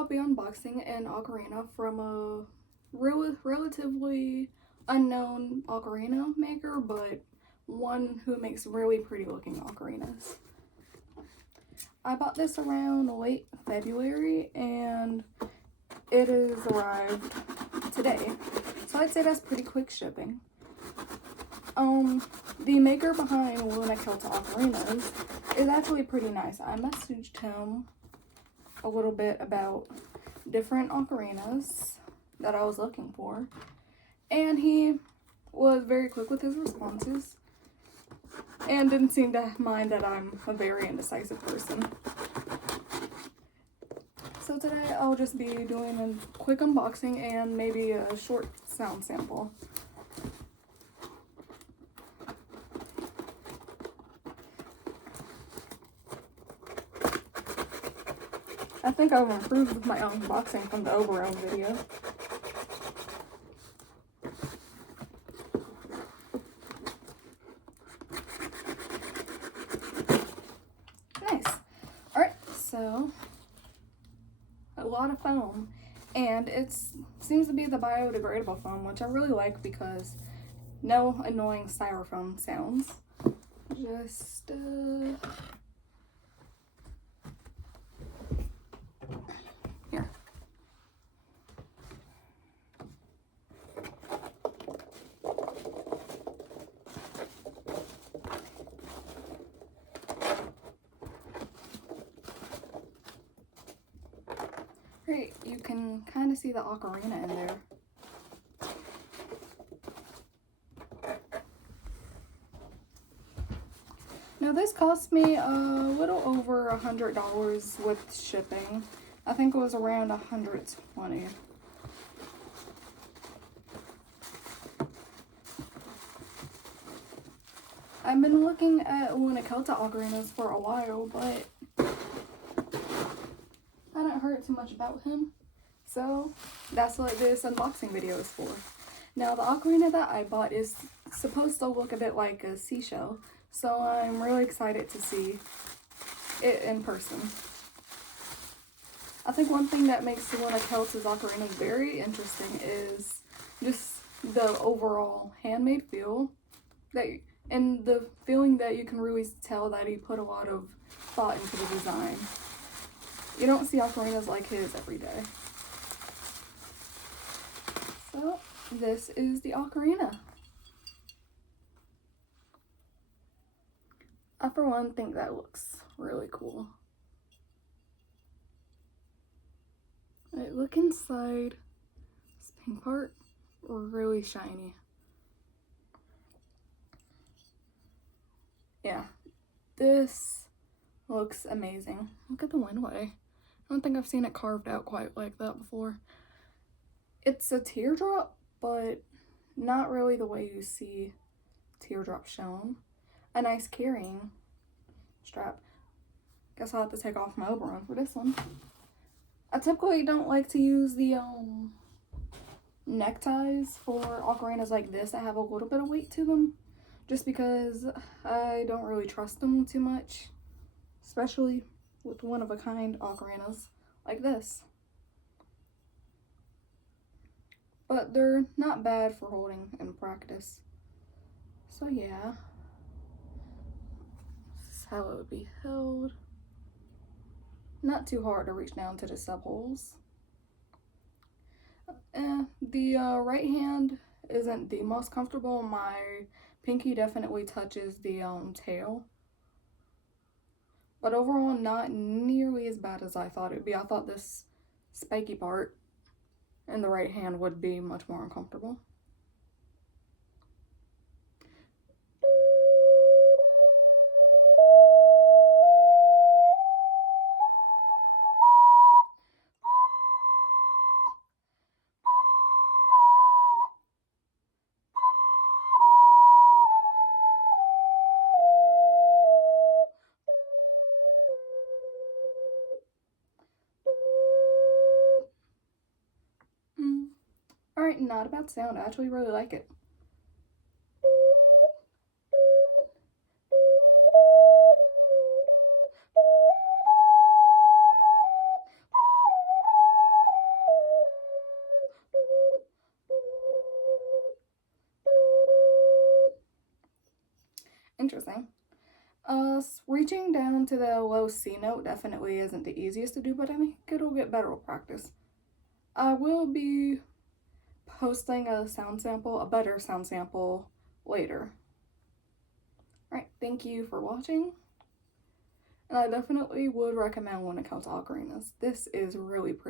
I'll be unboxing an ocarina from a relatively unknown ocarina maker, but one who makes really pretty looking ocarinas. I bought this around late February and it has arrived today. So I'd say that's pretty quick shipping. The maker behind Luna Celta Ocarinas is actually pretty nice. I messaged him a little bit about different ocarinas that I was looking for, and he was very quick with his responses and didn't seem to mind that I'm a very indecisive person. So today I'll just be doing a quick unboxing and maybe a short sound sample. I think I've improved my unboxing from the overall video. Nice. Alright, so a lot of foam, and it seems to be the biodegradable foam, which I really like because no annoying styrofoam sounds. Just here. Great, you can kind of see the ocarina in there. Now this cost me a little over $100 with shipping. I think it was around $120. I've been looking at Luna Celta ocarinas for a while, but I hadn't heard too much about him. So that's what this unboxing video is for. Now the ocarina that I bought is supposed to look a bit like a seashell, so I'm really excited to see it in person. I think one thing that makes Luna Celta's ocarina very interesting is just the overall handmade feel, and the feeling that you can really tell that he put a lot of thought into the design. You don't see ocarinas like his every day. So this is the ocarina. I, for one, think that looks really cool. Alright, look inside. This pink part, really shiny. Yeah, this looks amazing. Look at the windway. I don't think I've seen it carved out quite like that before. It's a teardrop, but not really the way you see teardrops shown. A nice carrying strap. Guess I'll have to take off my Oberon for this one. I typically don't like to use the neckties for ocarinas like this that have a little bit of weight to them, just because I don't really trust them too much, especially with one-of-a-kind ocarinas like this. But they're not bad for holding in practice. So yeah, this is how it would be held. Not too hard to reach down to the sub holes. The right hand isn't the most comfortable. My pinky definitely touches the tail. But overall, not nearly as bad as I thought it would be. I thought this spiky part in the right hand would be much more uncomfortable. Alright, not a bad sound. I actually really like it. interesting. Reaching down to the low C note definitely isn't the easiest to do, but I think it'll get better with practice. I will be posting a better sound sample later. Alright, thank you for watching. And I definitely would recommend when it comes to ocarinas. This is really pretty.